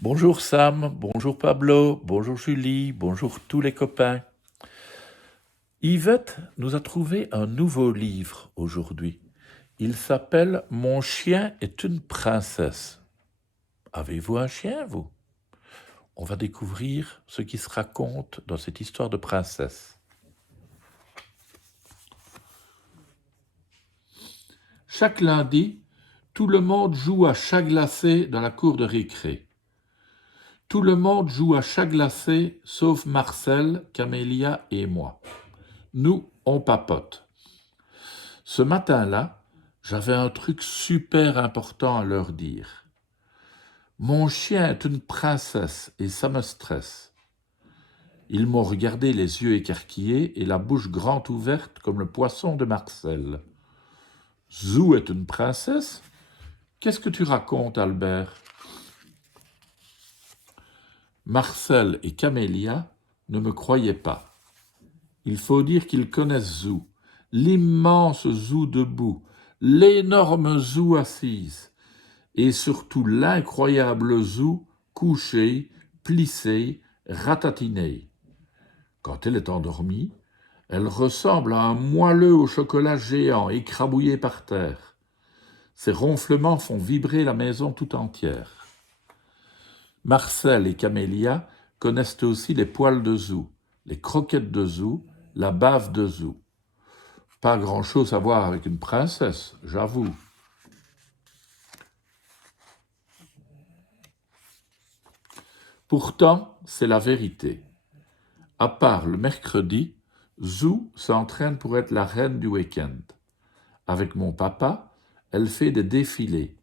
Bonjour Sam, bonjour Pablo, bonjour Julie, bonjour tous les copains. Yvette nous a trouvé un nouveau livre aujourd'hui. Il s'appelle Mon chien est une princesse. Avez-vous un chien, vous? On va découvrir ce qui se raconte dans cette histoire de princesse. Chaque lundi, tout le monde joue à chat glacé dans la cour de récré. Tout le monde joue à chat glacé, sauf Marcel, Camélia et moi. Nous, on papote. Ce matin-là, j'avais un truc super important à leur dire. Mon chien est une princesse et ça me stresse. Ils m'ont regardé les yeux écarquillés et la bouche grande ouverte comme le poisson de Marcel. Zou est une princesse? Qu'est-ce que tu racontes, Albert? Marcel et Camélia ne me croyaient pas. Il faut dire qu'ils connaissent Zou, l'immense Zou debout, l'énorme Zou assise, et surtout l'incroyable Zou couché, plissé, ratatiné. Quand elle est endormie, elle ressemble à un moelleux au chocolat géant écrabouillé par terre. Ses ronflements font vibrer la maison tout entière. Marcel et Camélia connaissent aussi les poils de Zou, les croquettes de Zou, la bave de Zou. Pas grand-chose à voir avec une princesse, j'avoue. Pourtant, c'est la vérité. À part le mercredi, Zou s'entraîne pour être la reine du week-end. Avec mon papa, elle fait des défilés.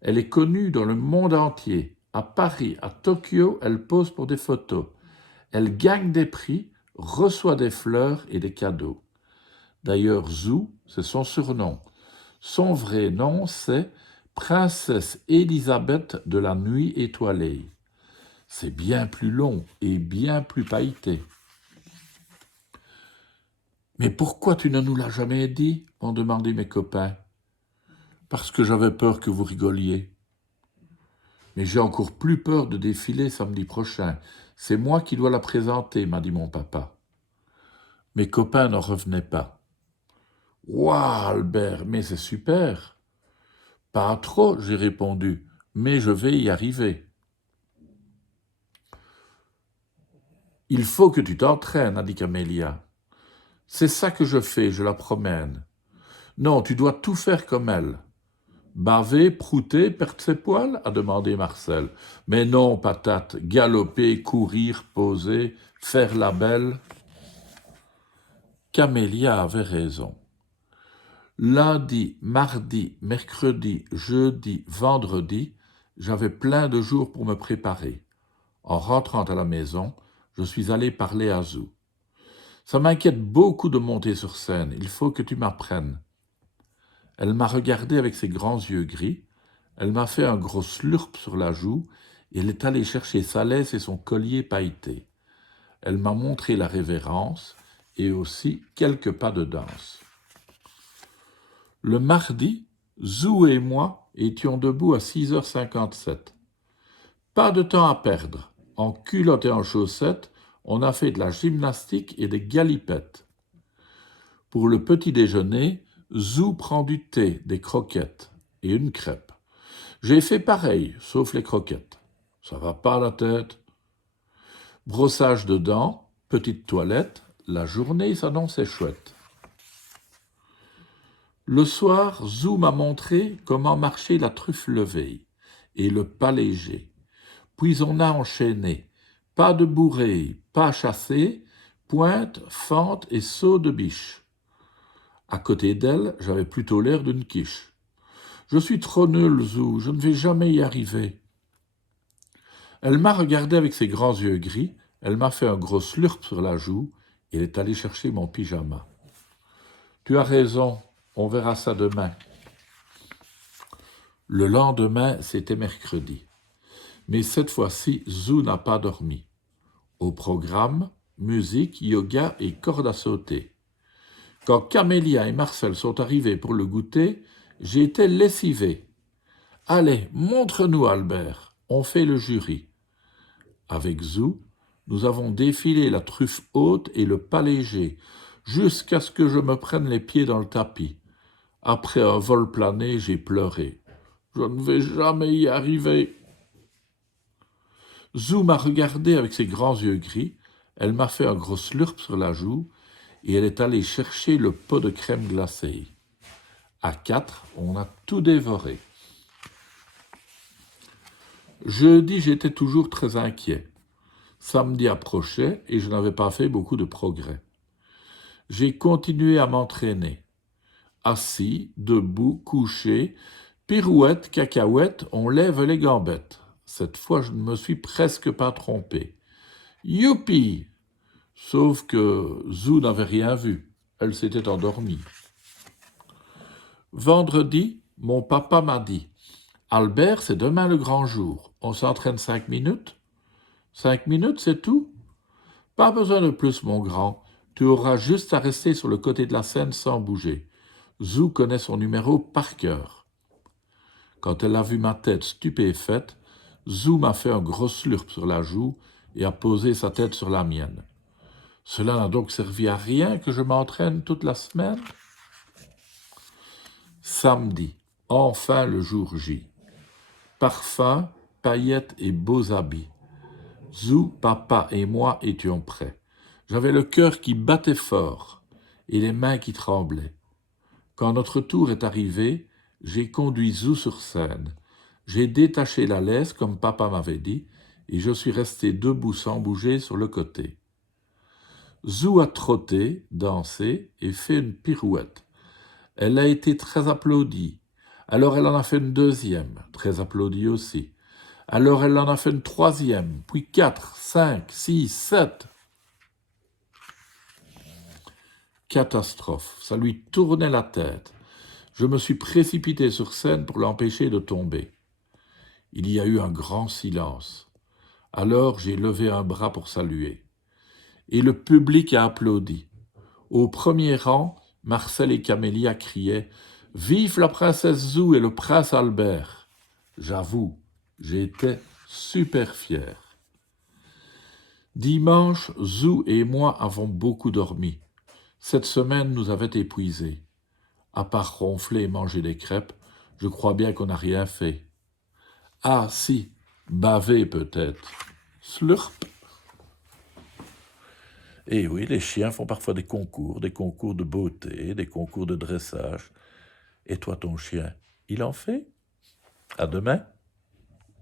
Elle est connue dans le monde entier. À Paris, à Tokyo, elle pose pour des photos. Elle gagne des prix, reçoit des fleurs et des cadeaux. D'ailleurs, Zou, c'est son surnom. Son vrai nom, c'est Princesse Élisabeth de la Nuit étoilée. C'est bien plus long et bien plus pailleté. Mais pourquoi tu ne nous l'as jamais dit? M'ont demandé mes copains. Parce que j'avais peur que vous rigoliez. Mais j'ai encore plus peur de défiler samedi prochain. C'est moi qui dois la présenter, m'a dit mon papa. Mes copains n'en revenaient pas. Waouh, Albert, mais c'est super. Pas trop, j'ai répondu, mais je vais y arriver. Il faut que tu t'entraînes, a dit Camélia. C'est ça que je fais, je la promène. Non, tu dois tout faire comme elle. Baver, prouter, perdre ses poils, a demandé Marcel. Mais non, patate, galoper, courir, poser, faire la belle. Camélia avait raison. Lundi, mardi, mercredi, jeudi, vendredi, j'avais plein de jours pour me préparer. En rentrant à la maison, je suis allé parler à Zou. Ça m'inquiète beaucoup de monter sur scène, il faut que tu m'apprennes. Elle m'a regardé avec ses grands yeux gris, elle m'a fait un gros slurp sur la joue et elle est allée chercher sa laisse et son collier pailleté. Elle m'a montré la révérence et aussi quelques pas de danse. Le mardi, Zou et moi étions debout à 6h57. Pas de temps à perdre. En culotte et en chaussettes, on a fait de la gymnastique et des galipettes. Pour le petit déjeuner, Zou prend du thé, des croquettes et une crêpe. J'ai fait pareil, sauf les croquettes. Ça va pas la tête. Brossage de dents, petite toilette, la journée s'annonçait chouette. Le soir, Zou m'a montré comment marcher la truffe levée et le pas léger. Puis on a enchaîné. Pas de bourrée, pas chassé, pointe, fente et saut de biche. À côté d'elle, j'avais plutôt l'air d'une quiche. Je suis trop nul, Zou, je ne vais jamais y arriver. Elle m'a regardé avec ses grands yeux gris, elle m'a fait un gros slurp sur la joue et elle est allée chercher mon pyjama. Tu as raison, on verra ça demain. Le lendemain, c'était mercredi. Mais cette fois-ci, Zou n'a pas dormi. Au programme, musique, yoga et corde à sauter. Quand Camélia et Marcel sont arrivés pour le goûter, j'ai été lessivé. Allez, montre-nous, Albert. On fait le jury. Avec Zou, nous avons défilé la truffe haute et le pas léger, jusqu'à ce que je me prenne les pieds dans le tapis. Après un vol plané, j'ai pleuré. Je ne vais jamais y arriver. Zou m'a regardé avec ses grands yeux gris, elle m'a fait un gros slurp sur la joue, et elle est allée chercher le pot de crème glacée. À 4, on a tout dévoré. Jeudi, j'étais toujours très inquiet. Samedi approchait et je n'avais pas fait beaucoup de progrès. J'ai continué à m'entraîner. Assis, debout, couché, pirouette, cacahuète, on lève les gambettes. Cette fois, je ne me suis presque pas trompé. Youpi! Sauf que Zou n'avait rien vu. Elle s'était endormie. Vendredi, mon papa m'a dit « Albert, c'est demain le grand jour. On s'entraîne 5 minutes ?»« 5 minutes, c'est tout ? » ?»« Pas besoin de plus, mon grand. Tu auras juste à rester sur le côté de la scène sans bouger. Zou connaît son numéro par cœur. » Quand elle a vu ma tête stupéfaite, Zou m'a fait un gros slurp sur la joue et a posé sa tête sur la mienne. Cela n'a donc servi à rien que je m'entraîne toute la semaine ? Samedi, enfin le jour J. Parfum, paillettes et beaux habits. Zou, papa et moi étions prêts. J'avais le cœur qui battait fort et les mains qui tremblaient. Quand notre tour est arrivé, j'ai conduit Zou sur scène. J'ai détaché la laisse comme papa m'avait dit et je suis resté debout sans bouger sur le côté. Zou a trotté, dansé et fait une pirouette. Elle a été très applaudie. Alors elle en a fait une deuxième, très applaudie aussi. Alors elle en a fait une troisième, puis 4, 5, 6, 7. Catastrophe, ça lui tournait la tête. Je me suis précipité sur scène pour l'empêcher de tomber. Il y a eu un grand silence. Alors j'ai levé un bras pour saluer. Et le public a applaudi. Au premier rang, Marcel et Camélia criaient « Vive la princesse Zou et le prince Albert !» J'avoue, j'étais super fier. Dimanche, Zou et moi avons beaucoup dormi. Cette semaine nous avait épuisés. À part ronfler et manger des crêpes, je crois bien qu'on n'a rien fait. Ah si, baver peut-être. Slurp. Et oui, les chiens font parfois des concours de beauté, des concours de dressage. Et toi, ton chien, il en fait ? À demain.